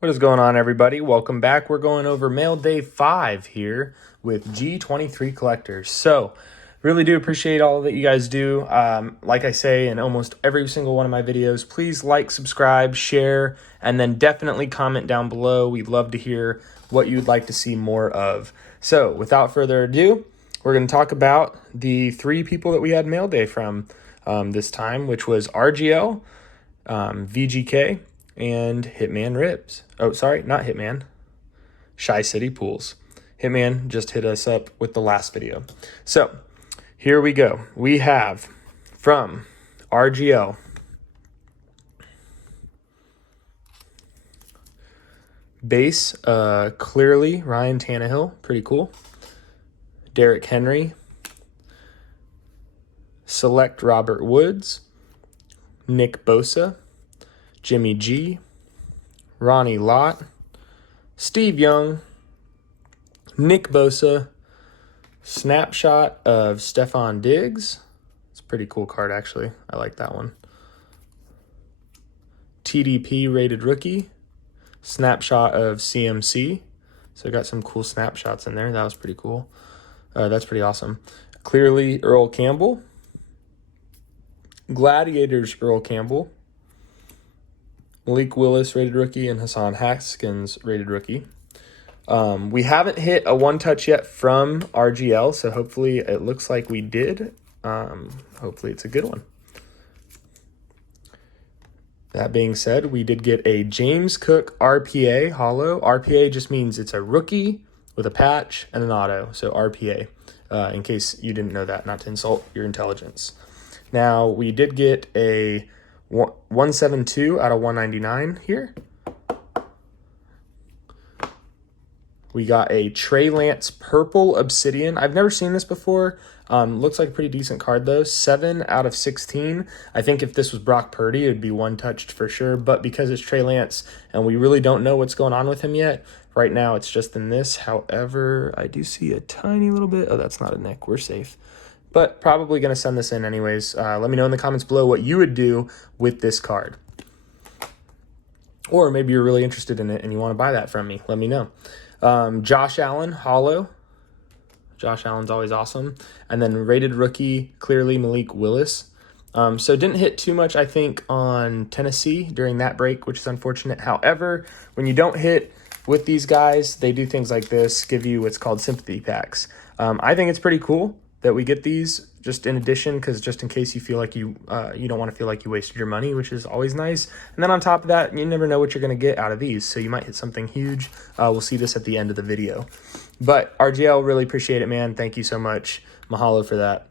What is going on, everybody? Welcome back. We're going over mail day 5 here with G23 collectors. So really do appreciate all that you guys do. Like I say in almost every single one of my videos, please like, subscribe, share, and then definitely comment down below. We'd love to hear what you'd like to see more of. So without further ado, we're going to talk about the 3 people that we had mail day from this time, which was RGL, VGK, and Hitman Ribs. Oh, sorry, not Hitman. Shy City Pools. Hitman just hit us up with the last video. So here we go. We have from RGL base, clearly Ryan Tannehill, pretty cool. Derrick Henry. Select Robert Woods. Nick Bosa. Jimmy G, Ronnie Lott, Steve Young, Nick Bosa, snapshot of Stephon Diggs. It's a pretty cool card, actually. I like that one. TDP rated rookie, snapshot of CMC. So I got some cool snapshots in there. That was pretty cool. That's pretty awesome. Clearly Earl Campbell, Gladiators Earl Campbell, Malik Willis, rated rookie, and Hassan Haskins, rated rookie. We haven't hit a one-touch yet from RGL, so hopefully it looks like we did. Hopefully it's a good one. That being said, we did get a James Cook RPA holo. RPA just means it's a rookie with a patch and an auto, so RPA, in case you didn't know that, not to insult your intelligence. Now, we did get a 172 out of 199 here. We got a Trey Lance Purple Obsidian. I've never seen this before. Looks like a pretty decent card, though. 7 out of 16. I think if this was Brock Purdy, it would be one-touched for sure. But because it's Trey Lance and we really don't know what's going on with him yet, right now it's just in this. However, I do see a tiny little bit. Oh, that's not a nick. We're safe. But probably going to send this in anyways. Let me know in the comments below what you would do with this card. Or maybe you're really interested in it and you want to buy that from me. Let me know. Josh Allen, holo. Josh Allen's always awesome. And then rated rookie, clearly Malik Willis. So didn't hit too much, I think, on Tennessee during that break, which is unfortunate. However, when you don't hit with these guys, they do things like this, give you what's called sympathy packs. I think it's pretty cool that we get these just in addition, because just in case you feel like you don't want to feel like you wasted your money, which is always nice. And then on top of that, you never know what you're going to get out of these, so you might hit something huge. We'll see this at the end of the video. But RGL, really appreciate it, man. Thank you so much. Mahalo for that.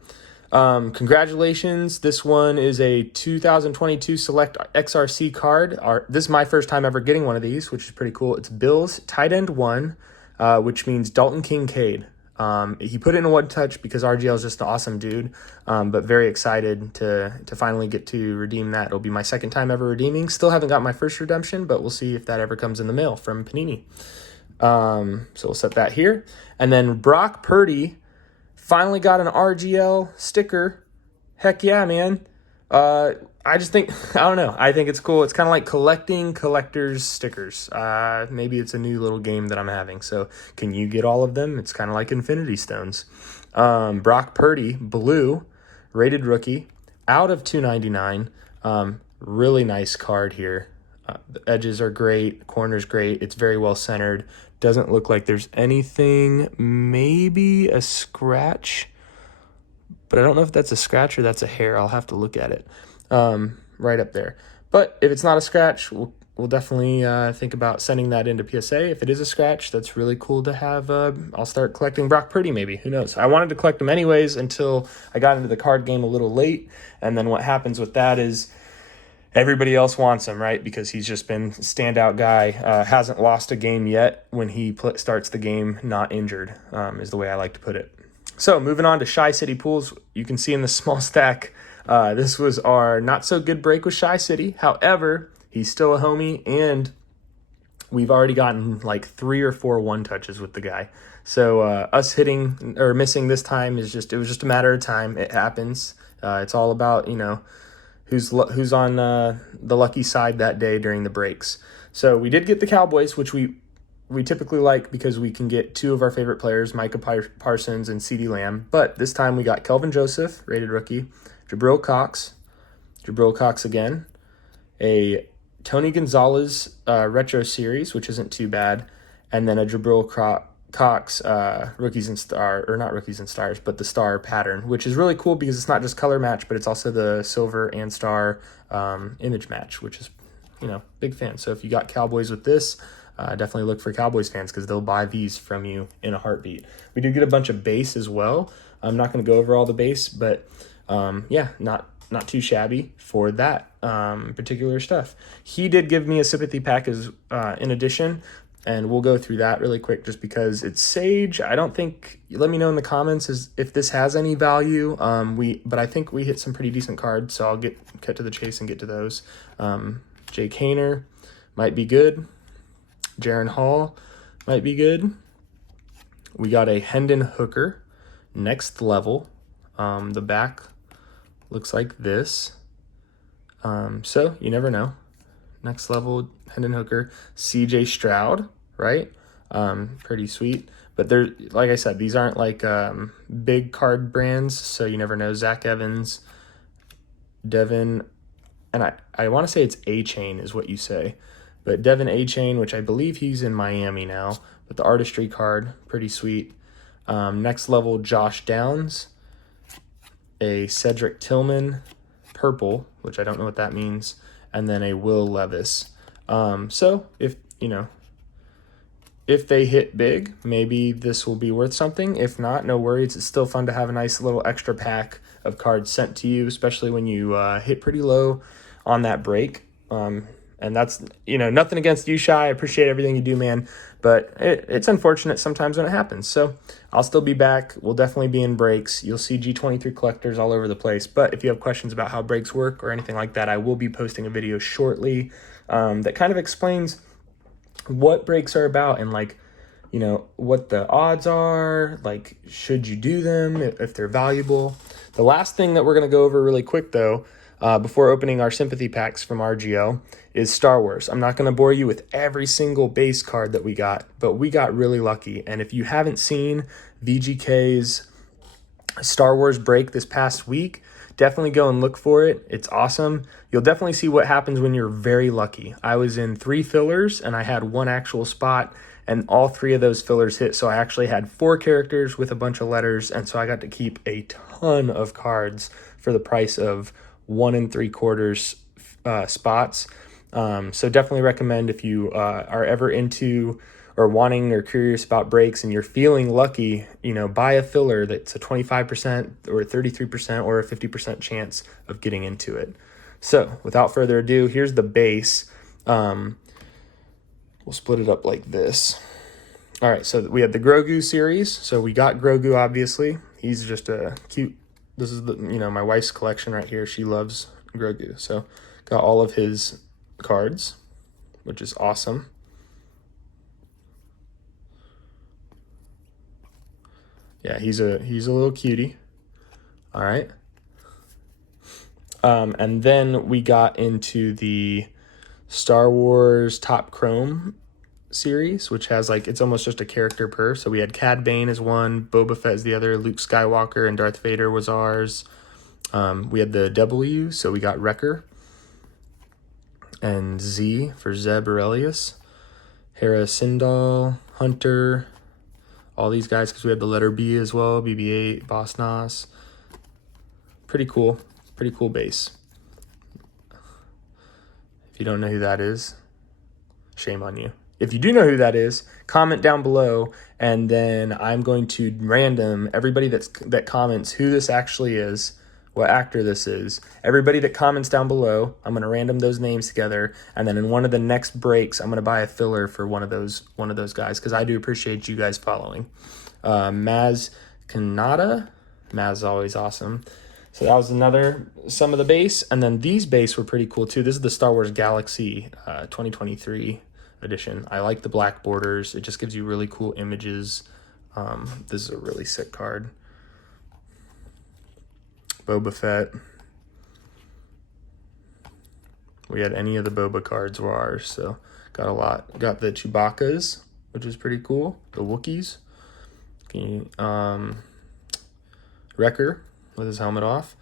Congratulations. This one is a 2022 Select XRC card. This is my first time ever getting one of these, which is pretty cool. It's Bills tight end 1, which means Dalton Kincaid. He put it in a one-touch because RGL is just an awesome dude, but very excited to finally get to redeem that. It'll be my second time ever redeeming. Still haven't got my first redemption, but we'll see if that ever comes in the mail from Panini. So we'll set that here. And then Brock Purdy finally got an RGL sticker. Heck yeah, man. I just think, I don't know. I think it's cool. It's kind of like collecting collectors stickers. Maybe it's a new little game that I'm having. So can you get all of them? It's kind of like Infinity Stones. Brock Purdy, blue, rated rookie, out of 299. Really nice card here. The edges are great. Corner's great. It's very well centered. Doesn't look like there's anything. Maybe a scratch. But I don't know if that's a scratch or that's a hair. I'll have to look at it. Right up there. But if it's not a scratch, we'll definitely think about sending that into PSA. If it is a scratch, that's really cool to have. I'll start collecting Brock Purdy maybe. Who knows? I wanted to collect them anyways until I got into the card game a little late. And then what happens with that is everybody else wants him, right? Because he's just been a standout guy. Hasn't lost a game yet when he starts the game not injured, is the way I like to put it. So moving on to Shy City Pools, you can see in the small stack, this was our not-so-good break with Shy City. However, he's still a homie, and we've already gotten like 3 or 4 one-touches with the guy. So us hitting or missing this time it was just a matter of time. It happens. It's all about, who's on the lucky side that day during the breaks. So we did get the Cowboys, which we typically like because we can get two of our favorite players, Micah Parsons and CeeDee Lamb. But this time we got Kelvin Joseph, rated rookie, Jabril Cox again, a Tony Gonzalez retro series, which isn't too bad, and then a Jabril Cox rookies and star, or not rookies and stars, but the star pattern, which is really cool because it's not just color match, but it's also the silver and star image match, which is, big fan. So if you got Cowboys with this, definitely look for Cowboys fans because they'll buy these from you in a heartbeat. We did get a bunch of base as well. I'm not going to go over all the base, but not too shabby for that particular stuff. He did give me a sympathy pack as in addition, and we'll go through that really quick just because it's Sage. I don't think, let me know in the comments if this has any value. But I think we hit some pretty decent cards, so I'll cut to the chase and get to those. Jay Kaner might be good. Jaron Hall might be good. We got a Hendon Hooker, next level. The back looks like this. So you never know. Next level, Hendon Hooker. CJ Stroud, right? Pretty sweet. But they're, like I said, these aren't like big card brands, so you never know. Zach Evans, Devin, and I want to say it's A-Chain is what you say. But Devin A-Chain, which I believe he's in Miami now, but the artistry card, pretty sweet. Next level, Josh Downs, a Cedric Tillman, purple, which I don't know what that means, and then a Will Levis. So if they hit big, maybe this will be worth something. If not, no worries. It's still fun to have a nice little extra pack of cards sent to you, especially when you hit pretty low on that break. And that's, nothing against you, Shy. I appreciate everything you do, man. But it's unfortunate sometimes when it happens. So I'll still be back. We'll definitely be in breaks. You'll see G23 collectors all over the place. But if you have questions about how breaks work or anything like that, I will be posting a video shortly that kind of explains what breaks are about and what the odds are, should you do them if they're valuable. The last thing that we're going to go over really quick, though, before opening our sympathy packs from RGO, is Star Wars. I'm not going to bore you with every single base card that we got, but we got really lucky. And if you haven't seen VGK's Star Wars break this past week, definitely go and look for it. It's awesome. You'll definitely see what happens when you're very lucky. I was in 3 fillers, and I had 1 actual spot, and all 3 of those fillers hit. So I actually had 4 characters with a bunch of letters, and so I got to keep a ton of cards for the price of 1 3/4 spots. So definitely recommend if you are ever into or wanting or curious about breaks and you're feeling lucky, buy a filler that's a 25% or 33% or a 50% chance of getting into it. So without further ado, here's the base. We'll split it up like this. All right, so we have the Grogu series. So we got Grogu, obviously. He's just a cute, this is my wife's collection right here. She loves Grogu. So got all of his cards, which is awesome. Yeah, he's a little cutie. All right. And then we got into the Star Wars Top Chrome series, which has it's almost just a character per. So we had Cad Bane as one, Boba Fett as the other, Luke Skywalker and Darth Vader was ours. We had the W, so we got Wrecker. And Z for Zeb Aurelius, Hera Sindal, Hunter, all these guys because we had the letter B as well, BB-8, Boss Nass. Pretty cool base. If you don't know who that is, shame on you. If you do know who that is, comment down below, and then I'm going to random everybody that comments who this actually is, what actor this is. Everybody that comments down below, I'm going to random those names together, and then in one of the next breaks, I'm going to buy a filler for one of those guys because I do appreciate you guys following. Maz Kanata, Maz is always awesome. So that was some of the base, and then these base were pretty cool too. This is the Star Wars Galaxy 2023 edition. I like the black borders. It just gives you really cool images. This is a really sick card. Boba Fett. We had any of the Boba cards were ours, so Got a lot. Got the Chewbacca's, which is pretty cool. The Wookiees. Wrecker with his helmet off.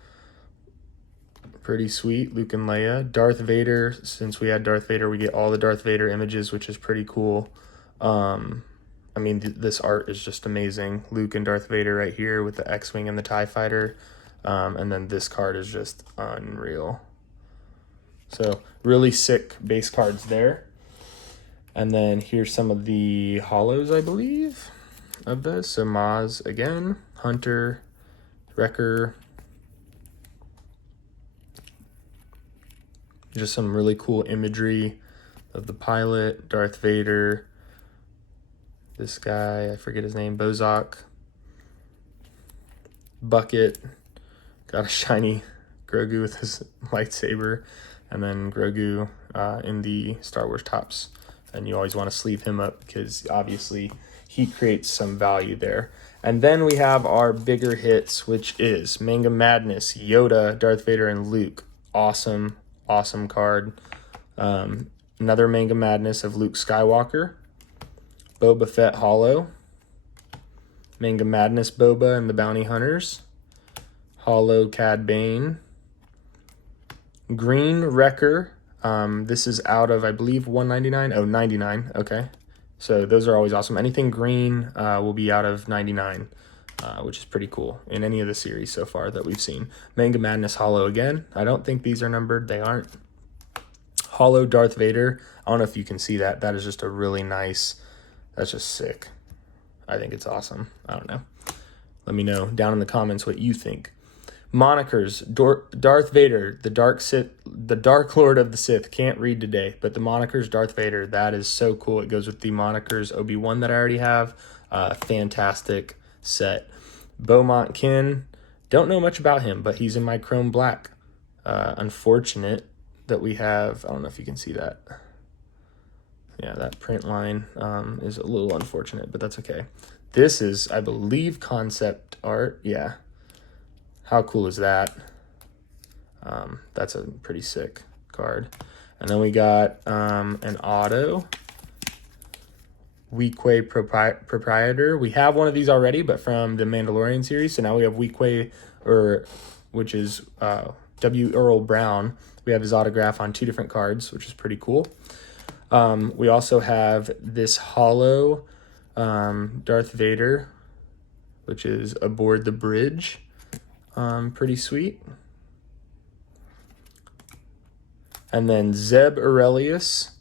Pretty sweet. Luke and Leia. Darth Vader. Since we had Darth Vader, we get all the Darth Vader images, which is pretty cool. I mean, this art is just amazing. Luke and Darth Vader right here with the X-Wing and the TIE Fighter. And then this card is just unreal. So really sick base cards there. And then here's some of the holos, I believe, of this. So Maz again, Hunter, Wrecker. Just some really cool imagery of the pilot, Darth Vader. This guy, I forget his name, Bozak. Bucket. Got a shiny Grogu with his lightsaber. And then Grogu in the Star Wars tops. And you always want to sleeve him up because obviously he creates some value there. And then we have our bigger hits, which is Manga Madness, Yoda, Darth Vader, and Luke. Awesome card. Another Manga Madness of Luke Skywalker. Boba Fett Holo. Manga Madness Boba and the Bounty Hunters. Holo Cad Bane. Green Wrecker. This is out of, I believe, 199. Oh, 99. Okay. So those are always awesome. Anything green will be out of 99, which is pretty cool in any of the series so far that we've seen. Manga Madness Holo again. I don't think these are numbered. They aren't. Holo Darth Vader. I don't know if you can see that. That is just a really nice, that's just sick. I think it's awesome. I don't know. Let me know down in the comments what you think. Monikers, Darth Vader, the Dark Lord of the Sith. Can't read today, but the monikers Darth Vader, that is so cool. It goes with the monikers Obi-Wan that I already have. Fantastic set. Beaumont Kin, don't know much about him, but he's in my chrome black. Unfortunate that we have, I don't know if you can see that. Yeah, that print line is a little unfortunate, but that's okay. This is, I believe, concept art. Yeah. How cool is that? That's a pretty sick card. And then we got an auto. Weequay Proprietor. We have one of these already, but from the Mandalorian series. So now we have Weequay, which is W. Earl Brown. We have his autograph on 2 different cards, which is pretty cool. We also have this holo Darth Vader, which is aboard the bridge. Pretty sweet. And then Zeb Aurelius.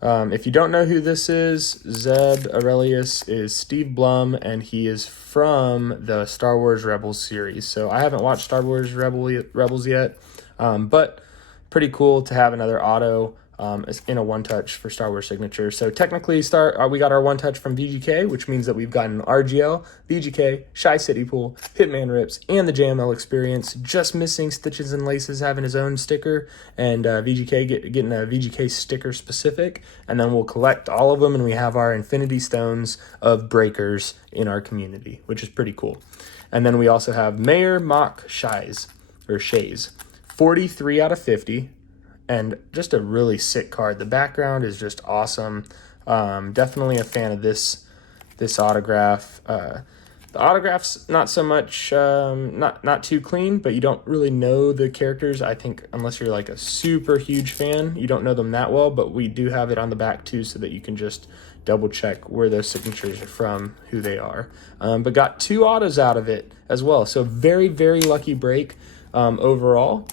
If you don't know who this is, Zeb Aurelius is Steve Blum, and he is from the Star Wars Rebels series. So I haven't watched Star Wars Rebels yet, but pretty cool to have another auto in a one-touch for Star Wars Signature. So technically, we got our one-touch from VGK, which means that we've gotten RGL, VGK, Shy City Pool, Hitman Rips, and the JML Experience. Just missing Stitches and Laces having his own sticker, and VGK getting a VGK sticker specific. And then we'll collect all of them, and we have our Infinity Stones of Breakers in our community, which is pretty cool. And then we also have Mayor Mock Shays, 43 out of 50. And just a really sick card. The background is just awesome. Definitely a fan of this autograph. The autograph's not so much, not too clean, but you don't really know the characters. I think unless you're like a super huge fan, you don't know them that well. But we do have it on the back too, so that you can just double check where those signatures are from, who they are. But got 2 autos out of it as well. So very, very lucky break overall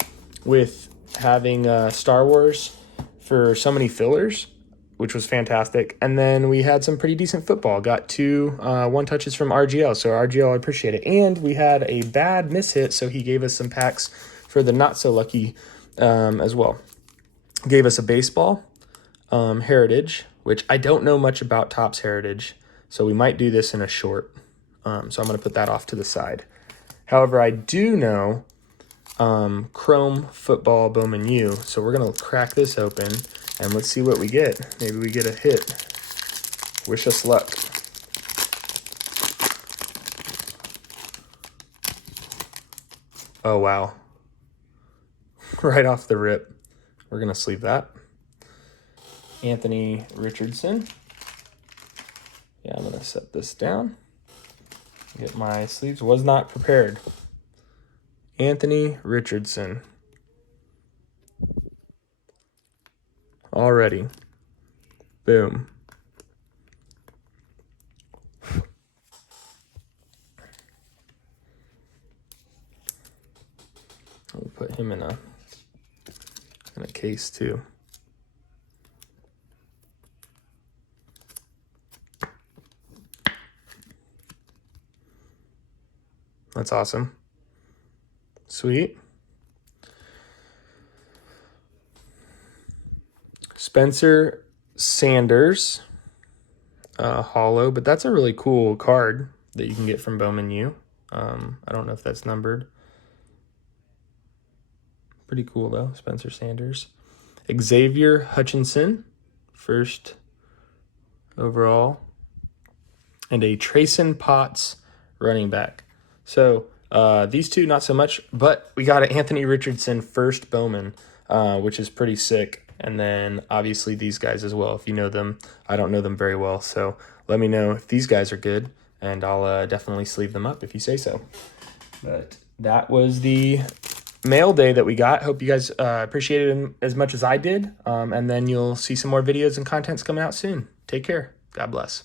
with having Star Wars for so many fillers, which was fantastic. And then we had some pretty decent football. Got 2 one-touches from RGL, so RGL, I appreciate it. And we had a bad mishit, so he gave us some packs for the not-so-lucky as well. Gave us a baseball, Heritage, which I don't know much about Topps Heritage, so we might do this in a short. So I'm going to put that off to the side. However, I do know Chrome Football Bowman U. So we're going to crack this open and let's see what we get. Maybe we get a hit. Wish us luck. Oh, wow. Right off the rip. We're going to sleeve that. Anthony Richardson. Yeah, I'm going to set this down. Get my sleeves. Was not prepared. Anthony Richardson. Already. Boom. We'll put him in a case too. That's awesome. Sweet. Spencer Sanders, hollow, but that's a really cool card that you can get from Bowman U. I don't know if that's numbered. Pretty cool though, Spencer Sanders. Xavier Hutchinson, first overall. And a Trayson Potts running back. So these two, not so much, but we got an Anthony Richardson first Bowman, which is pretty sick. And then obviously these guys as well, if you know them. I don't know them very well, so let me know if these guys are good, and I'll definitely sleeve them up if you say so. But that was the mail day that we got. Hope you guys appreciated them as much as I did. And then you'll see some more videos and contents coming out soon. Take care. God bless.